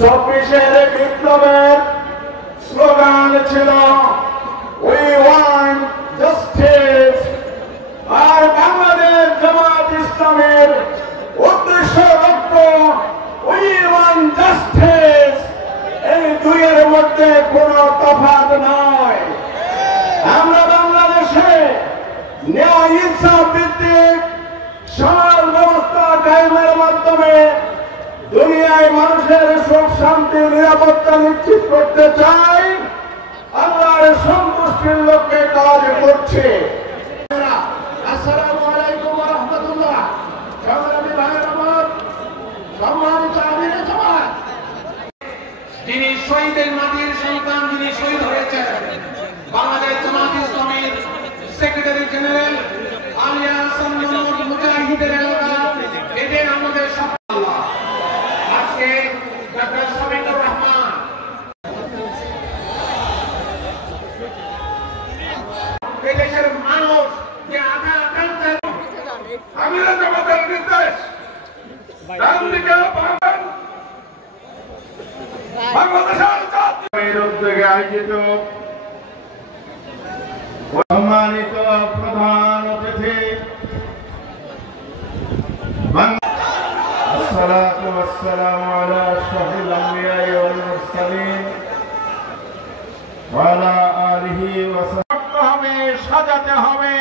24-এর বিপ্লবের স্লোগান ছিল we want justice, আর বাংলাদেশ জামাত ইসলামের উদ্দেশ্য লক্ষ্য উই ওয়ান্ট জাস্টিস। এই দুইয়ের মধ্যে কোনো তফাৎ নয়। আমরা বাংলাদেশে ন্যায় ইনসাফ ভিত্তিক সমাজ ব্যবস্থা কায়েমের মাধ্যমে দুনিয়ায় মানুষের সুখ শান্তি নিরাপত্তা নিশ্চিত করতে চাই। আল্লাহর সন্তুষ্টির লক্ষ্যে কাজ করছে। আসসালামু আলাইকুম ওয়া রাহমাতুল্লাহ। সংগ্রামী ভাইয়ের আমার, সম্মানিত আমিরে জামাত, যিনি শহীদের মাটির সন্তান, যিনি শহীদ হয়েছেন, বাংলাদেশ জামাত ইসলামের সেক্রেটারি জেনারেল আলিয়া হাসান মোহাম্মদ মুজাহিদের এলাকা, এদের আমাদের সাফল্য। আজকে ডক্টর শফিকুর রহমান এদেশের মানুষ যে আধা আকাঙ্ক্ষা আমিরে জামাতের নির্দেশ ডান দিকে বাংলাদেশের জাতীয় উদ্যোগে আয়োজিত সম্মানিত প্রধান অতিথি, আসসালাতু ওয়াসসালামু আলা আশরাফিল আমবিয়া ওয়াল মুরসালিন ওয়া আলা আলিহি ওয়া সাহবিহি। সাজাতে হবে।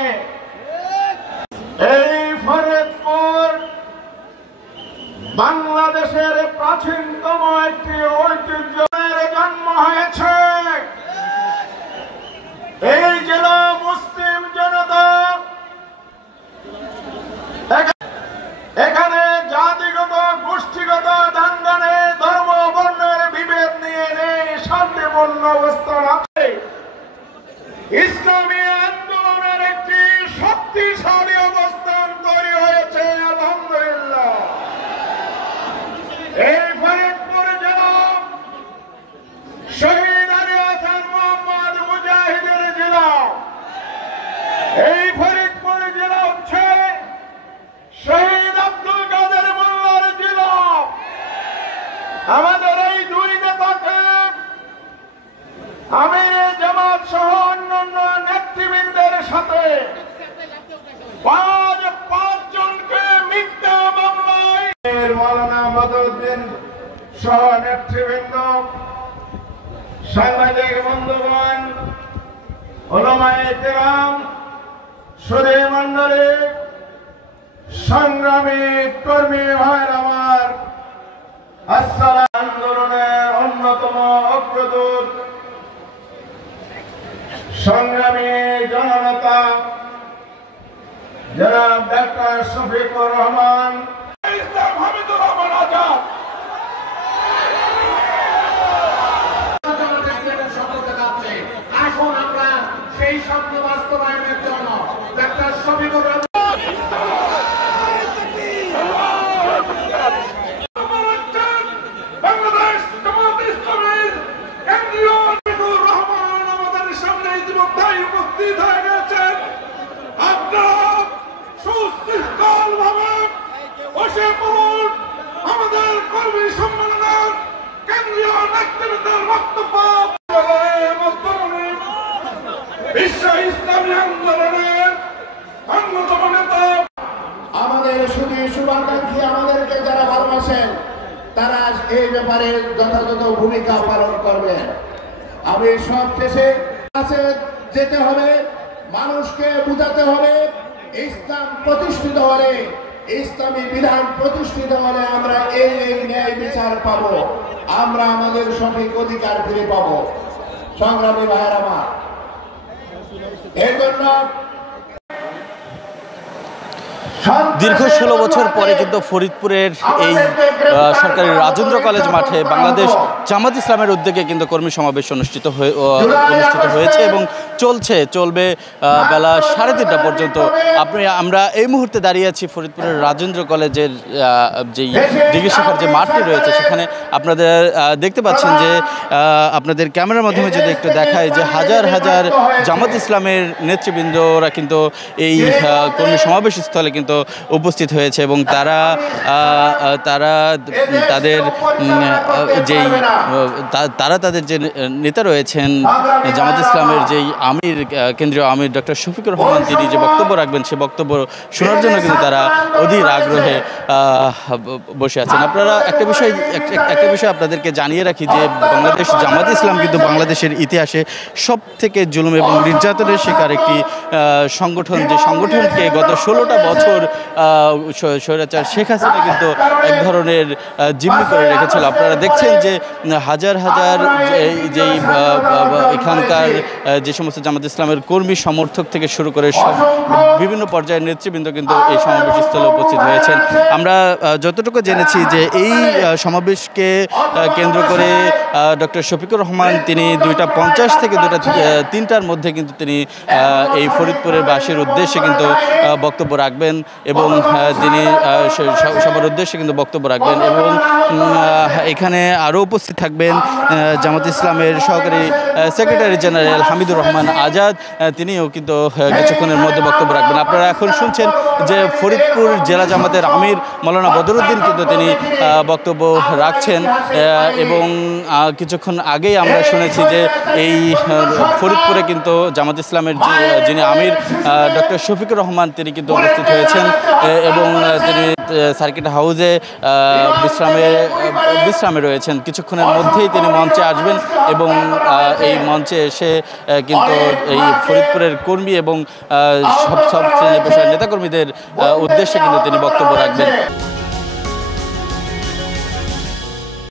এই ফরিদপুর বাংলাদেশের প্রাচীনতম একটি ঐতিহ্যের জন্ম হয়েছে। এই জেলা মুসলিম জনতা, এখানে জাতিগত গোষ্ঠীগত দাঙ্গা নেই, ধর্ম বর্ণের বিভেদ নিয়ে নেই, শান্তিপূর্ণ অবস্থান আছে। ইসলামী আন্দোলনের একটি শক্তিশালী অবস্থান তৈরি হয়েছে আলহামদুলিল্লাহ। এই ফরিদপুর জেলা শহীদ আলী হাসান মোহাম্মদ মুজাহিদের জেলা। এই ফরিদপুর জেলা হচ্ছে শহীদ আব্দুল কাদের মোল্লার জেলা। আমাদের এই দুই নেতাকে আমিরে জামাত সহ অন্যান্য নেতৃবৃন্দের সাথে পাঁচজনকে মিথ্যা মামলায় মাওলানা বদরুদ্দিন সহ নেতৃবৃন্দ, সাংবাদিক বন্ধুগণ, উলামায়ে কেরাম, সুধী মণ্ডলী, সংগ্রামী কর্মী ভাইয়ের আমার, আসসালাম। আন্দোলনের অন্যতম অগ্রদূত, সংগ্রামী জননেতা জনাব ডক্টর শফিকুর রহমান, হামিদুর রহমান আজাদ, এখন আমরা সেই স্বপ্ন বাস্তবায়নের জন্য ডক্টর শফিকুর রহমান বাংলাদেশ জামাত ইসলামের কেন্দ্রীয় শফিকুর রহমান আমাদের সামনে ইতিমধ্যেই উপস্থিত হয়ে গেছেন। আপনারা সুশৃঙ্খল ভাবে বসে পড়ুন। আমাদের কর্মী সম্মেলনের কেন্দ্রীয় নেতৃবৃন্দের বক্তব্য বিশ্ব ইসলামী আন্দোলনের অন্যতম নেতা, আমাদের শুধু শুভাকাঙ্ক্ষী, আমাদেরকে যারা ভালোবাসেন তারা এই ব্যাপারে যথাযথ ভূমিকা পালন করবেন। আমি সব শেষে কাছে যেতে হবে, মানুষকে বুঝাতে হবে ইসলাম প্রতিষ্ঠিত হলে, ইসলামী বিধান প্রতিষ্ঠিত হলে আমরা এই ন্যায় বিচার পাবো, আমরা আমাদের সঠিক অধিকার ফিরে পাবো। সংগ্রামী ভাইয়ের আমার, এই জন্য দীর্ঘ 16 বছর পরে কিন্তু ফরিদপুরের এই সরকারি রাজেন্দ্র কলেজ মাঠে বাংলাদেশ জামাত ইসলামের উদ্যোগে কিন্তু কর্মী সমাবেশ অনুষ্ঠিত হয়েছে এবং চলবে বেলা 3:30 পর্যন্ত। আমরা এই মুহূর্তে দাঁড়িয়ে আছি ফরিদপুরের রাজেন্দ্র কলেজের যেই ডিগ্রি শাখার যে মাঠটি রয়েছে সেখানে। আপনাদের দেখতে পাচ্ছেন যে আপনাদের ক্যামেরার মাধ্যমে যদি একটু দেখায় যে হাজার হাজার জামাত ইসলামের নেতৃবৃন্দরা কিন্তু এই কর্মী সমাবেশ স্থলে কিন্তু উপস্থিত হয়েছে এবং তারা তাদের যে নেতা রয়েছেন জামাত ইসলামের যেই কেন্দ্রীয় আমির ডক্টর শফিকুর রহমান, তিনি যে বক্তব্য রাখবেন সে বক্তব্য শোনার জন্য কিন্তু তারা অধীর আগ্রহে বসে আছেন। আপনারা একটা বিষয় আপনাদেরকে জানিয়ে রাখি যে বাংলাদেশ জামাত ইসলাম কিন্তু বাংলাদেশের ইতিহাসে সব থেকে জুলুম এবং নির্যাতনের শিকার একটি সংগঠন, যে সংগঠনকে গত 16টা বছর স্বৈরাচার শেখ হাসিনা কিন্তু এক ধরনের জিম্মি করে রেখেছিল। আপনারা দেখছেন যে হাজার হাজার যেই এখানকার যে সমস্ত জামাত ইসলামের কর্মী সমর্থক থেকে শুরু করে সব বিভিন্ন পর্যায়ের নেতৃবৃন্দ কিন্তু এই সমাবেশস্থলে উপস্থিত হয়েছেন। আমরা যতটুকু জেনেছি যে এই সমাবেশকে কেন্দ্র করে ডক্টর শফিকুর রহমান তিনি 2:50 থেকে 3টার মধ্যে কিন্তু তিনি এই ফরিদপুরের বাসীর উদ্দেশ্যে কিন্তু বক্তব্য রাখবেন এবং তিনি সবার উদ্দেশ্যে কিন্তু বক্তব্য রাখবেন এবং এখানে আরও উপস্থিত থাকবেন জামাত ইসলামের সহকারী সেক্রেটারি জেনারেল হামিদুর রহমান আজাদ, তিনিও কিন্তু কিছুক্ষণের মধ্যে বক্তব্য রাখবেন। আপনারা এখন শুনছেন যে ফরিদপুর জেলা জামাতের আমির মাওলানা বদরুদ্দিন কিন্তু তিনি বক্তব্য রাখছেন এবং কিছুক্ষণ আগেই আমরা শুনেছি যে এই ফরিদপুরে কিন্তু জামাত ইসলামের যিনি আমির ডক্টর শফিকুর রহমান তিনি কিন্তু উপস্থিত হয়েছেন এবং তিনি সার্কিট হাউসে বিশ্রামে রয়েছেন। কিছুক্ষণের মধ্যেই তিনি মঞ্চে আসবেন এবং এই মঞ্চে এসে কিন্তু এই ফরিদপুরের কর্মী এবং সব শ্রেণী পেশার নেতাকর্মীদের উদ্দেশ্যে কিন্তু তিনি বক্তব্য রাখবেন।